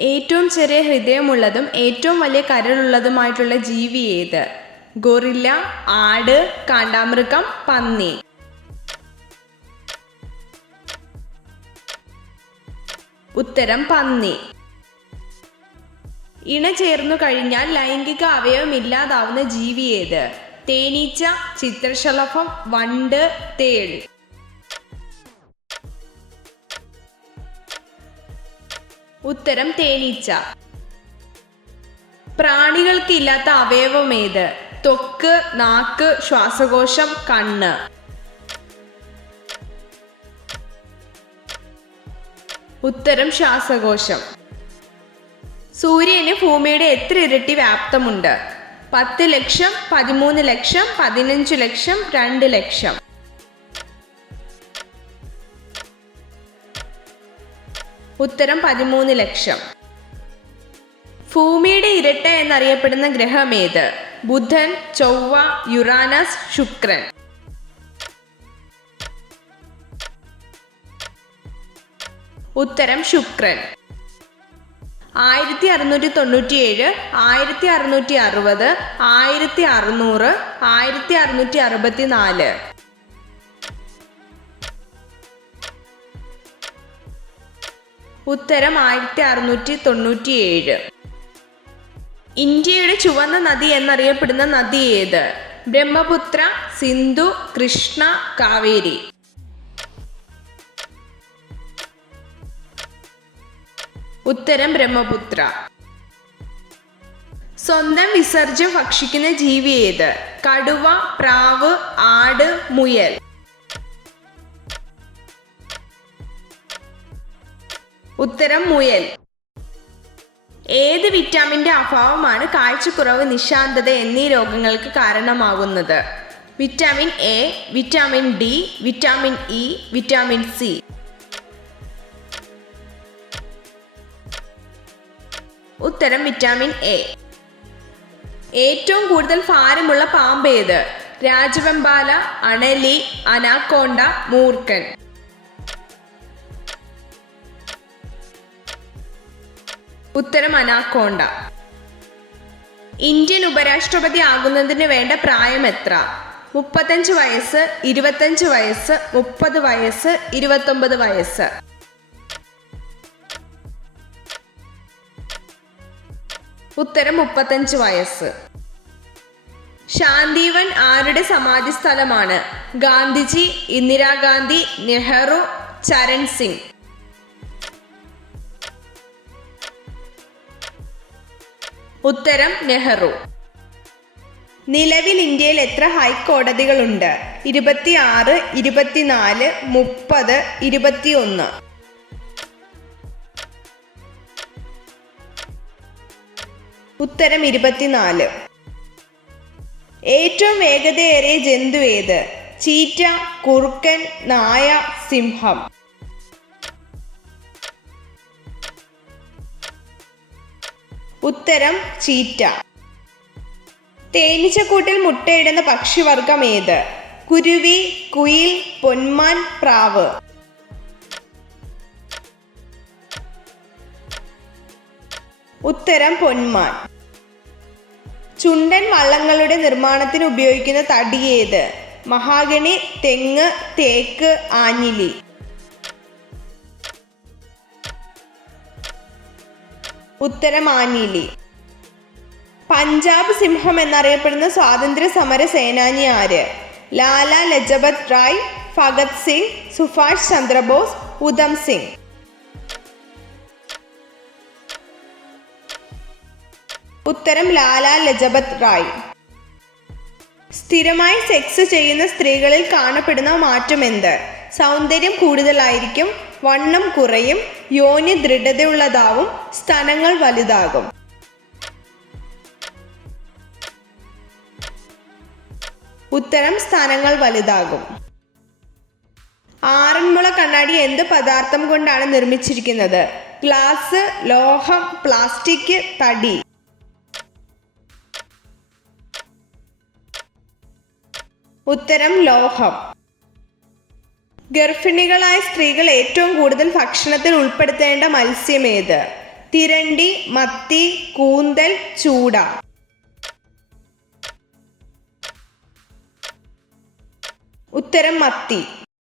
ഏറ്റവും ചെറിയ ഹൃദയമുള്ളതും ഏറ്റവും വലിയ കരളുള്ളതുമായിട്ടുള്ള ജീവി ഏത്? ഗൊറില്ല, ആട്, കാണ്ടാമൃഗം, പന്നി. ഉത്തരം പന്നി. ഇണ ചേർന്നു കഴിഞ്ഞാൽ ലൈംഗിക അവയവം ഇല്ലാതാവുന്ന ജീവി ഏത്? തേനീച്ച, ചിത്രശലഭം, വണ്ട്, തേൾ. ഉത്തരം തേനീച്ച. പ്രാണികൾക്ക് ഇല്ലാത്ത അവയവം ഏത്? ത്വക്ക്, നാക്ക്, ശ്വാസകോശം, കണ്ണ്. ഉത്തരം ശ്വാസകോശം. സൂര്യന് ഭൂമിയുടെ എത്ര ഇരട്ടി വ്യാപ്തമുണ്ട്? 10 ലക്ഷം, 13 ലക്ഷം, 15 ലക്ഷം, 2 ലക്ഷം. ഉത്തരം 13 ലക്ഷം. ഭൂമിയുടെ ഇരട്ട എന്നറിയപ്പെടുന്ന ഗ്രഹം ഏത്? ബുധൻ, ചൊവ്വ, യുറാനസ്, ശുക്രൻ. ഉത്തരം ശുക്രൻ. 1697, 1660, 1600, 1664. ഉത്തരം 1697. ഇന്ത്യയുടെ ചുവന്ന നദി എന്നറിയപ്പെടുന്ന നദി ഏത്? ബ്രഹ്മപുത്ര, സിന്ധു, കൃഷ്ണ, കാവേരി. ഉത്തരം ബ്രഹ്മപുത്ര. സ്വന്തം വിസർജ്യം ഭക്ഷിക്കുന്ന ജീവി ഏത്? കടുവ, പ്രാവ്, ആട്, മുയൽ. ഉത്തരം മുയൽ. ഏത് വിറ്റാമിൻ്റെ അഭാവമാണ് കാഴ്ചക്കുറവ്, നിശാന്തത എന്നീ രോഗങ്ങൾക്ക് കാരണമാകുന്നത്? Vitamin A, vitamin D, vitamin E, vitamin C. ഉത്തരം വിറ്റാമിൻ എ. ഏറ്റവും കൂടുതൽ ഭാരമുള്ള പാമ്പ് ഏത്? രാജവെമ്പാല, അണലി, അനാക്കോണ്ട, മൂർഖൻ. ഉത്തരം അനാക്കോണ്ട. ഇന്ത്യൻ ഉപരാഷ്ട്രപതി ആകുന്നതിന് വേണ്ട പ്രായം എത്ര? 35 വയസ്സ്, 25 വയസ്സ്, 30 വയസ്സ്, 29 വയസ്സ്. ഉത്തരം 35 വയസ്സ്. ശാന്തിവൻ ആരുടെ സമാധി സ്ഥലമാണ്? ഗാന്ധിജി, ഇന്ദിരാഗാന്ധി, നെഹ്റു, ചരൺ സിംഗ്. ഉത്തരം നെഹ്റു. നിലവിൽ ഇന്ത്യയിൽ എത്ര ഹൈക്കോടതികളുണ്ട്? 26, 24, 30, 21. ഉത്തരം 24. ഏറ്റവും വേഗതയേറിയ ജന്തു ഏത്? ചീറ്റ, കുറുക്കൻ, നായ, സിംഹം. ഉത്തരം ചീറ്റ. തേനീച്ചക്കൂട്ടിൽ മുട്ടയിടുന്ന പക്ഷിവർഗം ഏത്? കുരുവി, കുയിൽ, പൊന്മാൻ, പ്രാവ്. ഉത്തരം പൊന്മാൻ. ചുണ്ടൻ വള്ളങ്ങളുടെ നിർമ്മാണത്തിന് ഉപയോഗിക്കുന്ന തടി ഏത്? മഹാഗണി, തെങ്ങ്, തേക്ക്, ആഞ്ഞിലി. ഉത്തരം ആഞ്ഞിലി. പഞ്ചാബ് സിംഹം എന്നറിയപ്പെടുന്ന സ്വാതന്ത്ര്യ സമര സേനാനി ആര്? ലാല ലജപത് റായ്, ഭഗത് സിംഗ്, സുഭാഷ് ചന്ദ്രബോസ്, ഉധം സിംഗ്. ഉത്തരം ലാല ലജപത് റായ്. സ്ഥിരമായി സെക്സ് ചെയ്യുന്ന സ്ത്രീകളിൽ കാണപ്പെടുന്ന മാറ്റം എന്ത്? സൗന്ദര്യം കൂടുതലായിരിക്കും, വണ്ണം കുറയും, യോനി ദൃഢതയുള്ളതാവും, സ്തനങ്ങൾ വലുതാകും. ഉത്തരം സ്തനങ്ങൾ വലുതാകും. ആറന്മുള കണ്ണാടി എന്ത് പദാർത്ഥം കൊണ്ടാണ് നിർമ്മിച്ചിരിക്കുന്നത്? ഗ്ലാസ്, ലോഹം, പ്ലാസ്റ്റിക്, തടി. ഉത്തരം ലോഹം. ഗർഭിണികളായ സ്ത്രീകൾ ഏറ്റവും കൂടുതൽ ഭക്ഷണത്തിൽ ഉൾപ്പെടുത്തേണ്ട മത്സ്യം ഏത്? തിരണ്ടി, മത്തി, കൂന്തൽ, ചൂട. ഉത്തരം മത്തി.